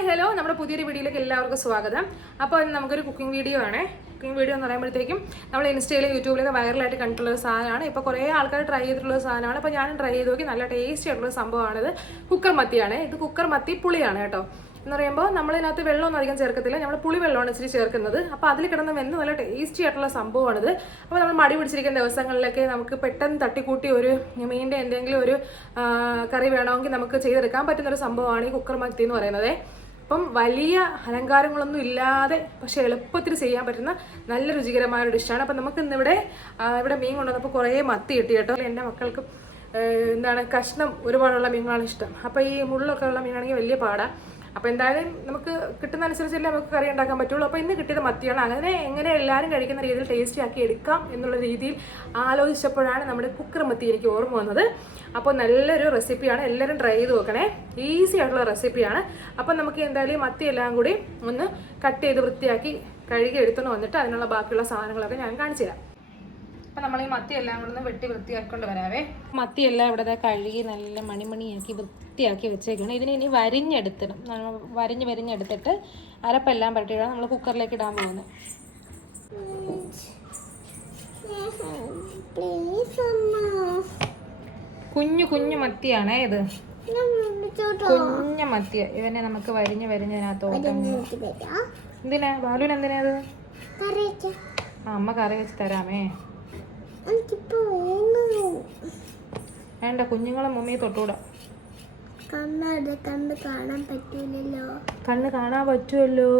Hi hello. നമ്മുടെ പുതിയൊരു വീഡിയോയിലേക്ക് എല്ലാവർക്കും സ്വാഗതം. അപ്പോൾ നമുക്കൊരു കുക്കിംഗ് വീഡിയോ ആണ്. കുക്കിംഗ് വീഡിയോ എന്ന് പറയുമ്പോഴത്തേക്കും നമ്മൾ ഇൻസ്റ്റയിലും യൂട്യൂബിലൊക്കെ വൈറലായിട്ട് കണ്ടിട്ടുള്ള ഒരു സാധനമാണ്. ഇപ്പോൾ കുറേ ആൾക്കാർ ട്രൈ ചെയ്തിട്ടുള്ള സാധനമാണ്. അപ്പോൾ ഞാനും ട്രൈ ചെയ്ത് നോക്കി. നല്ല ടേസ്റ്റി ആയിട്ടുള്ള സംഭവമാണിത്. കുക്കർ മത്തിയാണ്. ഇത് കുക്കർ മത്തി പുളിയാണ് കേട്ടോ. എന്ന് പറയുമ്പോൾ നമ്മളിതിനകത്ത് വെള്ളമൊന്നും അധികം ചേർക്കത്തില്ല. നമ്മൾ പുളി വെള്ളമാണ് ഇച്ചിരി ചേർക്കുന്നത്. അപ്പോൾ അതിൽ കിടന്ന് വെന്ന് നല്ല ടേസ്റ്റി ആയിട്ടുള്ള സംഭവമാണിത്. അപ്പോൾ നമ്മൾ മടി പിടിച്ചിരിക്കുന്ന ദിവസങ്ങളിലൊക്കെ നമുക്ക് പെട്ടെന്ന് തട്ടിക്കൂട്ടി ഒരു മീനിന്റെ എന്തെങ്കിലും ഒരു കറി വേണമെങ്കിൽ നമുക്ക് ചെയ്തെടുക്കാൻ പറ്റുന്ന ഒരു സംഭവമാണ് ഈ കുക്കർ മത്തി എന്ന് പറയുന്നത്. അപ്പം വലിയ അലങ്കാരങ്ങളൊന്നും ഇല്ലാതെ പക്ഷെ എളുപ്പത്തിൽ ചെയ്യാൻ പറ്റുന്ന നല്ല രുചികരമായ ഒരു ഡിഷാണ് അപ്പം നമുക്ക് ഇന്നിവിടെ ഇവിടെ മീൻ കൊണ്ടുവന്നപ്പോൾ കുറേ മത്തി കിട്ടി കേട്ടോ. എന്റെ മക്കൾക്ക് എന്താണ് കഷ്ണം ഒരുപാടുള്ള മീനുകളാണ് ഇഷ്ടം. അപ്പോൾ ഈ മുള്ളൊക്കെ ഉള്ള മീനാണെങ്കിൽ വലിയ പാടാണ് അപ്പോൾ എന്തായാലും നമുക്ക് കിട്ടുന്ന അനുസരിച്ചല്ലേ നമുക്ക് കറി ഉണ്ടാക്കാൻ പറ്റുള്ളൂ. അപ്പോൾ ഇന്ന് കിട്ടിയത് മത്തിയാണ്. അങ്ങനെ എങ്ങനെ എല്ലാവരും കഴിക്കുന്ന രീതിയിൽ ടേസ്റ്റി ആക്കി എടുക്കാം എന്നുള്ള രീതിയിൽ ആലോചിച്ചപ്പോഴാണ് നമ്മുടെ കുക്കർ മത്തി എനിക്ക് ഓർമ്മ വന്നത്. അപ്പോൾ നല്ലൊരു റെസിപ്പിയാണ് എല്ലാവരും ട്രൈ ചെയ്ത് നോക്കണേ. ഈസി ആയിട്ടുള്ള റെസിപ്പിയാണ് അപ്പോൾ നമുക്ക് എന്തായാലും മത്തി എല്ലാം കൂടി ഒന്ന് കട്ട് ചെയ്ത് വൃത്തിയാക്കി കഴുകി എടുത്തുകൊണ്ട് വന്നിട്ട് അതിനുള്ള ബാക്കിയുള്ള സാധനങ്ങളൊക്കെ ഞാൻ കാണിച്ചു തരാം. അപ്പം നമ്മൾ ഈ മത്തി എല്ലാം കൂടെ ഒന്ന് വെട്ടി വൃത്തിയാക്കൊണ്ട് വരാവേ. മത്തി എല്ലാം ഇവിടെ ദേ കഴുകി നല്ല മണിമണിയാക്കി വൃത്തിയാക്കി വെച്ചേക്കണം. ഇതിനെ ഇനി വരിഞ്ഞെടുത്തിടും. നമ്മൾ വരിഞ്ഞ് വരിഞ്ഞെടുത്തിട്ട് അരപ്പെല്ലാം പറ്റിയിടാം നമ്മൾ കുക്കറിലേക്ക് ഇടാൻ പോകുന്നത്. കുഞ്ഞു കുഞ്ഞു മത്തിയാണേ ഇത്. കുഞ്ഞ മത്തിയ ഇവനെ നമുക്ക് വരിഞ്ഞ് വരിഞ്ഞ് ഇതിനകത്തോട്ട് എന്തിനാ? ബാലുവിന് എന്തിനാ അത് ആ അമ്മ കറി വെച്ച് തരാമേ. വേണ്ട കുഞ്ഞുങ്ങളെ മമ്മി തൊട്ടൂടാ. കണ്ണത് കണ്ണ് കാണാൻ പറ്റൂലല്ലോ. കണ്ണ് കാണാൻ പറ്റുമല്ലോ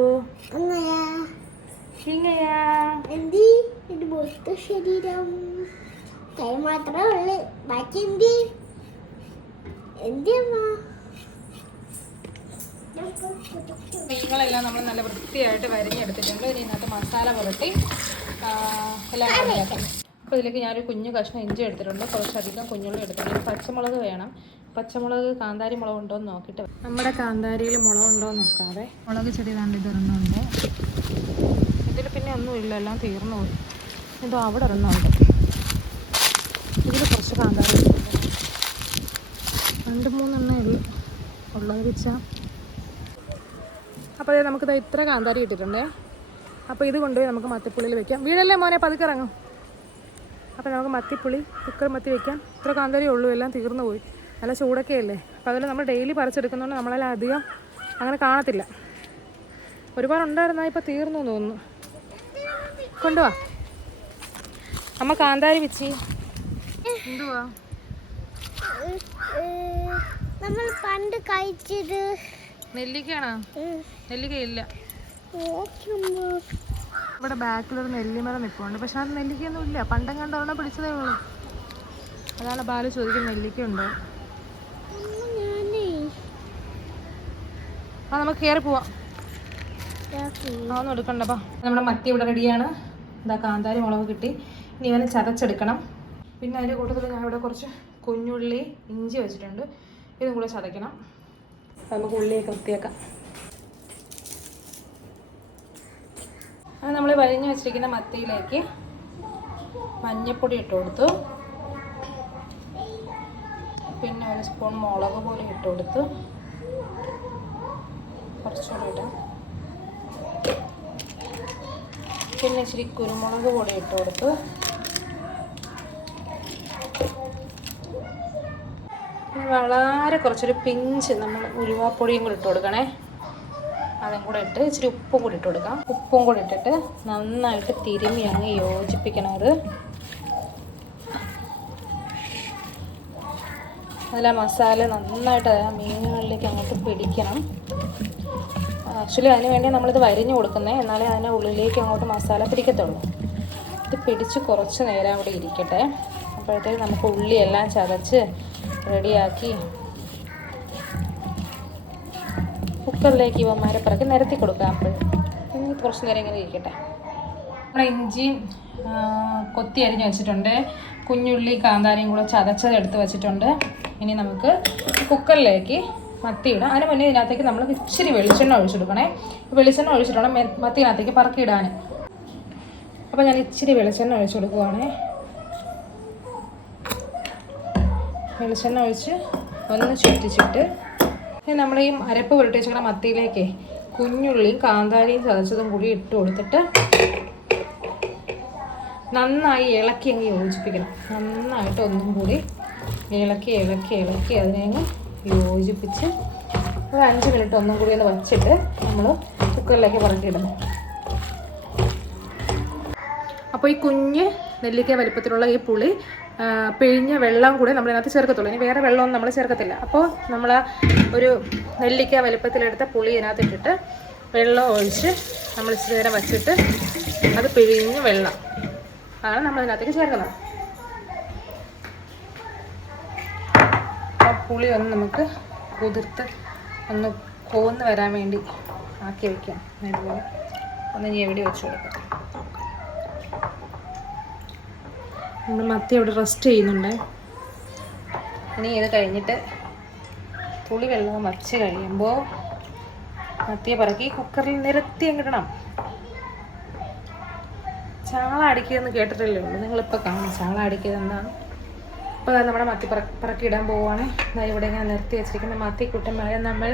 ശരീരം. കൈ മാത്രമേ ഉള്ളു. ബാക്കി എന്തി? നമ്മൾ നല്ല വൃത്തിയായിട്ട് വരിഞ്ഞെടുത്തിട്ടുണ്ട്. ഇനി ഇതിനകത്ത് മസാല പുരട്ടി എല്ലാം അപ്പോൾ ഇതിലേക്ക് ഞാനൊരു കുഞ്ഞു കഷ്ണം ഇഞ്ചി എടുത്തിട്ടുണ്ട്. കുറച്ചധികം കുഞ്ഞുള്ളി എടുത്തിട്ടുണ്ട്. പച്ചമുളക് വേണം. പച്ചമുളക് കാന്താരി മുളക് ഉണ്ടോ എന്ന് നോക്കിയിട്ട് നമ്മുടെ കാന്താരിയിൽ മുളക് ഉണ്ടോ എന്ന് നോക്കാതെ മുളക് ചെടി കണ്ട് ഇതിറന്നുണ്ട് ഇതിൽ പിന്നെ ഒന്നുമില്ല എല്ലാം തീർന്നു പോയി. ഇതോ അവിടെ ഇറന്നുണ്ട് ഇതിൽ കുറച്ച് കാന്താരി. രണ്ട് മൂന്നെണ്ണേ ഉള്ളൂ. ഉള്ളത് വെച്ചാൽ അപ്പോൾ നമുക്കിത് ഇത്ര കാന്താരി ഇട്ടിട്ടുണ്ടേ. അപ്പോൾ ഇത് കൊണ്ടുപോയി നമുക്ക് മത്തിപ്പുള്ളിൽ വെക്കാം. വീടല്ലേ മോനെ? പതുക്കെ ഇറങ്ങും. അപ്പോൾ നമുക്ക് മത്തിപ്പുളി കുക്കർ മത്തി വെക്കാം. ഇത്ര കാന്താരി ഉള്ളൂ എല്ലാം തീർന്നു പോയി. നല്ല ചൂടൊക്കെ അല്ലേ അപ്പോൾ അതിൽ നമ്മൾ ഡെയിലി പറിച്ചെടുക്കുന്നതുകൊണ്ട് നമ്മളെല്ലാം അധികം അങ്ങനെ കാണത്തില്ല. ഒരുപാട് ഉണ്ടായിരുന്നാൽ ഇപ്പോൾ തീർന്നു തോന്നുന്നു. കൊണ്ടുവാ. അമ്മ കാന്താരി വെച്ചി. എന്തുവാ? നമ്മൾ പണ്ട് കഴിച്ചത് നെല്ലിക്കയാണോ? ഉം. ഇവിടെ ബാക്കിലൊരു നെല്ലിമരം നിൽപ്പുണ്ട് പക്ഷെ അത് നെല്ലിക്കൊന്നും ഇല്ല. പണ്ടം കണ്ടൊരെണ്ണം പിടിച്ചതേ ഉള്ളൂ. അതാണ് ബാല ചോദിക്കുന്നത് നെല്ലിക്ക ഉണ്ടോ അമ്മ ഞാനേ ആ നമുക്ക് കയറി പോവാം. അതൊന്നും എടുക്കണ്ടപ്പാ നമ്മുടെ മത്തി ഇവിടെ റെഡിയാണ്. ഇതാ കാന്താരി മുളക് കിട്ടി. ഇനി ഇവനെ ചതച്ചെടുക്കണം. പിന്നെ അതിന്റെ കൂട്ടത്തിൽ ഞാൻ ഇവിടെ കുറച്ച് കുഞ്ഞുള്ളി ഇഞ്ചി വെച്ചിട്ടുണ്ട്. ഇതും കൂടെ ചതയ്ക്കണം. നമുക്ക് ഉള്ളിയൊക്കെ വൃത്തിയാക്കാം. അത് നമ്മൾ വരിഞ്ഞ് വെച്ചിരിക്കുന്ന മത്തിയിലേക്ക് മഞ്ഞൾപ്പൊടി ഇട്ട് കൊടുത്തു. പിന്നെ ഒരു സ്പൂൺ മുളക് പൊടി ഇട്ട് കൊടുത്തു. കുറച്ചുകൂടി ഇടാം. പിന്നെ ഇച്ചിരി കുരുമുളക് പൊടി ഇട്ട് കൊടുത്തു. വളരെ കുറച്ചൊരു പിഞ്ച് നമ്മൾ ഉരുവാപ്പൊടിയും കൂടി ഇട്ട് കൊടുക്കണേ. അതും കൂടെ ഇട്ട് ഇച്ചിരി ഉപ്പും കൂടി ഇട്ട് കൊടുക്കാം. ഉപ്പും കൂടി ഇട്ടിട്ട് നന്നായിട്ട് തിരുമ്മി അങ്ങ് യോജിപ്പിക്കണം അത് അതിൽ ആ മസാല നന്നായിട്ട് ആ മീനുകളിലേക്ക് അങ്ങോട്ട് പിടിക്കണം. ആക്ച്വലി അതിന് വേണ്ടി നമ്മളിത് വരിഞ്ഞു കൊടുക്കുന്നത് എന്നാലേ അതിന്റെ ഉള്ളിലേക്ക് അങ്ങോട്ട് മസാല പിടിക്കത്തുള്ളൂ. ഇത് പിടിച്ച് കുറച്ച് നേരം അവിടെ ഇരിക്കട്ടെ. അപ്പോഴത്തേക്ക് നമുക്ക് ഉള്ളിയെല്ലാം ചതച്ച് റെഡിയാക്കി കുക്കറിലേക്ക് ഇവന്മാരെ പിറക്കി നിരത്തി കൊടുക്കാം അപ്പോൾ കുറച്ച് നേരം ഇങ്ങനെ ഇരിക്കട്ടെ. നമ്മുടെ ഇഞ്ചിയും ആ, കൊത്തി അരിഞ്ഞ് വെച്ചിട്ടുണ്ട്. കുഞ്ഞുള്ളി കാന്താരിയും കൂടെ ചതച്ചത് എടുത്ത് വെച്ചിട്ടുണ്ട്. ഇനി നമുക്ക് കുക്കറിലേക്ക് മത്തി ഇടാം അതിന് മുന്നേ ഇതിനകത്തേക്ക് നമ്മൾ ഇച്ചിരി വെളിച്ചെണ്ണ ഒഴിച്ചെടുക്കണേ വെളിച്ചെണ്ണ ഒഴിച്ചിട്ടുണ്ട് മത്തിനകത്തേക്ക് പറക്കി ഇടാൻ അപ്പോൾ ഞാൻ ഇച്ചിരി വെളിച്ചെണ്ണ ഒഴിച്ചു കൊടുക്കുവാണേ. വെളിച്ചെണ്ണ ഒഴിച്ച് ഒന്ന് ചുറ്റിച്ചിട്ട് ഇനി നമ്മൾ ഈ അരപ്പ് പുരട്ടി വെച്ചിരിക്കുന്ന മത്തിയിലേക്ക് കുഞ്ഞുള്ളിയും കാന്താരിയും ചതച്ചതും കൂടി ഇട്ട് കൊടുത്തിട്ട് നന്നായി ഇളക്കി അങ്ങ് യോജിപ്പിക്കണം. നന്നായിട്ട് ഒന്നും കൂടി ഇളക്കി ഇളക്കി ഇളക്കി അതിനെ അങ്ങ് യോജിപ്പിച്ച് ഒരു അഞ്ച് മിനിറ്റ് ഒന്നും കൂടി ഒന്ന് വച്ചിട്ട് നമ്മൾ കുക്കറിലേക്ക് പറക്കിയിടുന്നു അപ്പോൾ ഈ കുഞ്ഞ് നെല്ലിക്ക വലിപ്പത്തിലുള്ള ഈ പുളി പിഴിഞ്ഞ വെള്ളം കൂടെ നമ്മൾ ഇതിനകത്ത് ചേർക്കത്തുള്ളൂ. ഇനി വേറെ വെള്ളമൊന്നും നമ്മൾ ചേർക്കത്തില്ല. അപ്പോൾ നമ്മൾ ഒരു നെല്ലിക്ക വലുപ്പത്തിലെടുത്ത പുളി ഇതിനകത്ത് ഇട്ടിട്ട് വെള്ളം ഒഴിച്ച് നമ്മൾ ഇച്ചിരി നേരം വച്ചിട്ട് അത് പിഴിഞ്ഞ് വെള്ളം. ആണ് നമ്മൾ ഇതിനകത്തേക്ക് ചേർക്കുന്നത്. ആ പുളി ഒന്ന് നമുക്ക് കുതിർത്ത് ഒന്ന് കോന്ന് വരാൻ വേണ്ടി ആക്കി വയ്ക്കാം അതുപോലെ ഒന്ന് ഞെവിടി വെച്ച് കൊടുക്കാം. നമ്മൾ മത്തി അവിടെ റെസ്റ്റ് ചെയ്യുന്നുണ്ട്. ഇനി ഇത് കഴിഞ്ഞിട്ട് പുളി വെള്ളം വച്ച് കഴിയുമ്പോൾ മത്തിയെ പറക്കി കുക്കറിൽ നിരത്തി അങ്ങിടണം ചാള അടിക്കുകയെന്ന് കേട്ടിട്ടല്ലേ ഉള്ളൂ. നിങ്ങളിപ്പോൾ കാണും ചാള അടിക്കുക എന്താണ് അപ്പോൾ അതാ നമ്മുടെ മത്തി പറ പറക്കി ഇടാൻ പോവുകയാണ് ദാ ഇവിടെ ഞാൻ നിരത്തി വെച്ചിരിക്കുന്ന മത്തി കുട്ടമായ നമ്മൾ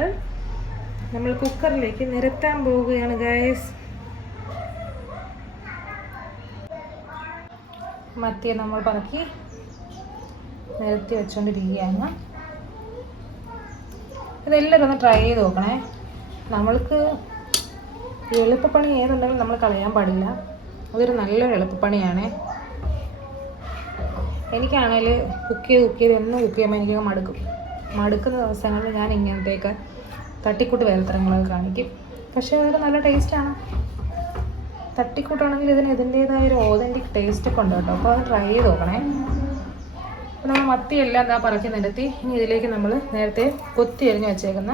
നമ്മൾ കുക്കറിലേക്ക് നിരത്താൻ പോവുകയാണ് ഗൈസ് മത്തിയെ നമ്മൾ പറക്കി നിരത്തി വെച്ചുകൊണ്ടിരിക്കുകയാണ് ഇതെല്ലാവരും ഒന്ന് ട്രൈ ചെയ്ത് നോക്കണേ. നമ്മൾക്ക് എളുപ്പപ്പണി ഏതുണ്ടെങ്കിലും നമ്മൾ കളയാൻ പാടില്ല. അതൊരു നല്ലൊരു എളുപ്പപ്പണിയാണ്. എനിക്കാണെങ്കിൽ കുക്ക് ചെയ്ത് കുക്ക് ചെയ്ത് എന്നും കുക്ക് ചെയ്യുമ്പോൾ എനിക്ക് മടുക്കും. മടുക്കുന്ന ദിവസങ്ങളിൽ ഞാൻ ഇങ്ങനത്തെയൊക്കെ തട്ടിക്കൂട്ട് വേലത്തരങ്ങളൊക്കെ കാണിക്കും. പക്ഷേ അതൊരു നല്ല ടേസ്റ്റാണ് തട്ടിക്കൂട്ടാണെങ്കിൽ ഇതിന് ഇതിന്റേതായ ഒരു ഓതന്റിക് ടേസ്റ്റ് ഒക്കെ ഉണ്ട് കേട്ടോ. അപ്പോൾ അത് ട്രൈ ചെയ്ത് നോക്കണേ. അപ്പോൾ നമ്മൾ മത്തിയെല്ലാം എന്താ പറക്കി നിരത്തി. ഇനി ഇതിലേക്ക് നമ്മൾ നേരത്തെ കൊത്തി എറിഞ്ഞ് വെച്ചേക്കുന്ന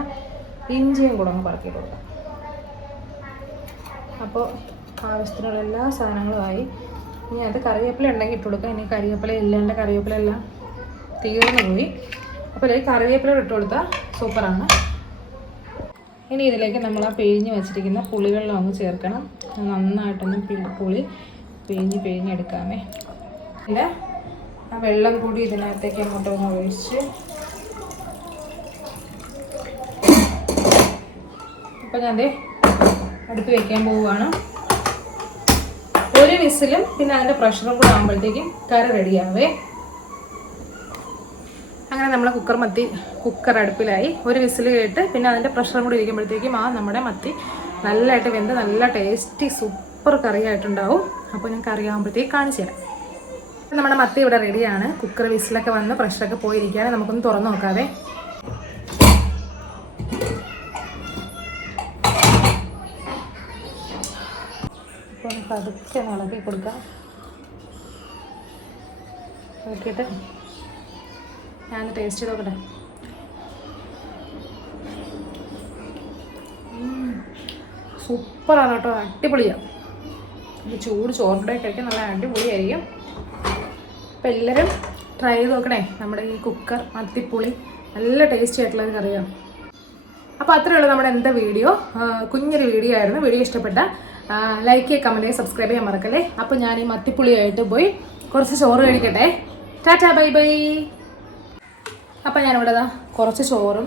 ഇഞ്ചിയും കൂടെ ഒന്ന് പറക്കി കൊടുക്കാം. അപ്പോൾ ആവശ്യത്തിനുള്ള എല്ലാ സാധനങ്ങളുമായി ഇനി അത് കറിവേപ്പില ഉണ്ടെങ്കിൽ ഇട്ട് കൊടുക്കാം. ഇനി കറിവേപ്പില ഇല്ലാണ്ട് കറിവേപ്പില എല്ലാം തീർന്നു പോയി. അപ്പോൾ ഇതിലേക്ക് കറിവേപ്പില ഇട്ട് കൊടുത്താൽ സൂപ്പറാണ് ഇനി ഇതിലേക്ക് നമ്മൾ ആ പിഴിഞ്ഞ് വെച്ചിരിക്കുന്ന പുളിവെള്ളം അങ്ങ് ചേർക്കണം. നന്നായിട്ടൊന്ന് പുളി പിഴിഞ്ഞ് പിഴിഞ്ഞെടുക്കാമേ. പിന്നെ ആ വെള്ളം കൂടി ഇതിനകത്തേക്ക് അങ്ങോട്ട് ഒന്ന് ഒഴിച്ച്. ഇപ്പം ഞാൻ അതേ അടുപ്പ് വെക്കാൻ പോവുകയാണ്. ഒരു വിസിലും പിന്നെ അതിന്റെ പ്രഷറും കൂടെ ആകുമ്പോഴത്തേക്കും കറി റെഡിയാവേ നമ്മൾ കുക്കർ മത്തി കുക്കർ അടുപ്പിലായി. ഒരു വിസിൽ കേട്ട് പിന്നെ അതിന്റെ പ്രഷറും കൂടി ഇരിക്കുമ്പോഴത്തേക്കും ആ നമ്മുടെ മത്തി നല്ലതായിട്ട് വെന്ത് നല്ല ടേസ്റ്റി സൂപ്പർ കറിയായിട്ടുണ്ടാവും. അപ്പോൾ ഞാൻ കറി ആകുമ്പോഴത്തേക്ക് കാണിച്ചു തരാം. നമ്മുടെ മത്തി ഇവിടെ റെഡിയാണ് കുക്കർ വിസിലൊക്കെ വന്ന് പ്രഷറൊക്കെ പോയിരിക്കുകയാണ്. നമുക്കൊന്ന് തുറന്ന് നോക്കാതെ ഇപ്പോൾ പതുക്കെ ഇളക്കി കൊടുക്കാം. നോക്കിയിട്ട് ഞാൻ ടേസ്റ്റ് ചെയ്ത് നോക്കട്ടെ. സൂപ്പറാണ് കേട്ടോ അടിപൊളിയാണ് ഇത് ചൂട് ചോറിന്റെ കഴിക്കാൻ നല്ല അടിപൊളിയായിരിക്കും. അപ്പം എല്ലാവരും ട്രൈ ചെയ്ത് നോക്കണേ നമ്മുടെ ഈ കുക്കർ അത്തിപ്പുളി നല്ല ടേസ്റ്റി ആയിട്ടുള്ള ഒരു കറിയാണ് അപ്പോൾ അത്രയേ ഉള്ളൂ നമ്മുടെ എന്താ വീഡിയോ കുഞ്ഞൊരു വീഡിയോ ആയിരുന്നു വീഡിയോ ഇഷ്ടപ്പെട്ട ലൈക്ക് ചെയ്യുക കമന്റ് ചെയ്യുക സബ്സ്ക്രൈബ് ചെയ്യാൻ മറക്കല്ലേ. അപ്പോൾ ഞാൻ ഈ മത്തിപ്പുളിയായിട്ട് പോയി കുറച്ച് ചോറ് കഴിക്കട്ടെ. ടാറ്റാ ബൈ ബൈ അപ്പം ഞാനിവിടെ ദാ കുറച്ച് ചോറും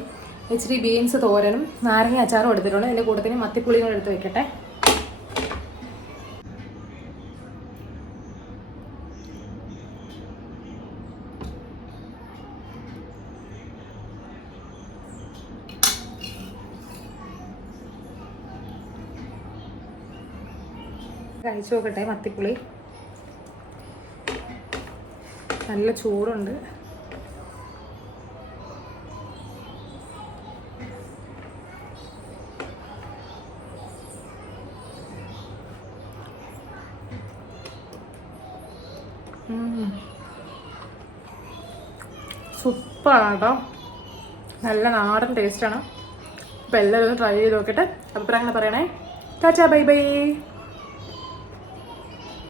ഇച്ചിരി ബീൻസ് തോരനും നാരങ്ങ അച്ചാറും എടുത്തിട്ടുണ്ട്. അതിന്റെ കൂട്ടത്തിന് മത്തിപ്പുളിയും കൂടെ എടുത്ത് വെക്കട്ടെ. കഴിച്ചു നോക്കട്ടെ മത്തിപ്പുളി. നല്ല ചൂടുണ്ട്. സൂപ്പറാണ് നല്ല നാടൻ ടേസ്റ്റാണ് അപ്പോൾ എല്ലാവരും ഒന്ന് ട്രൈ ചെയ്ത് നോക്കട്ടെ അഭിപ്രായങ്ങൾ പറയണേ. Tata bye bye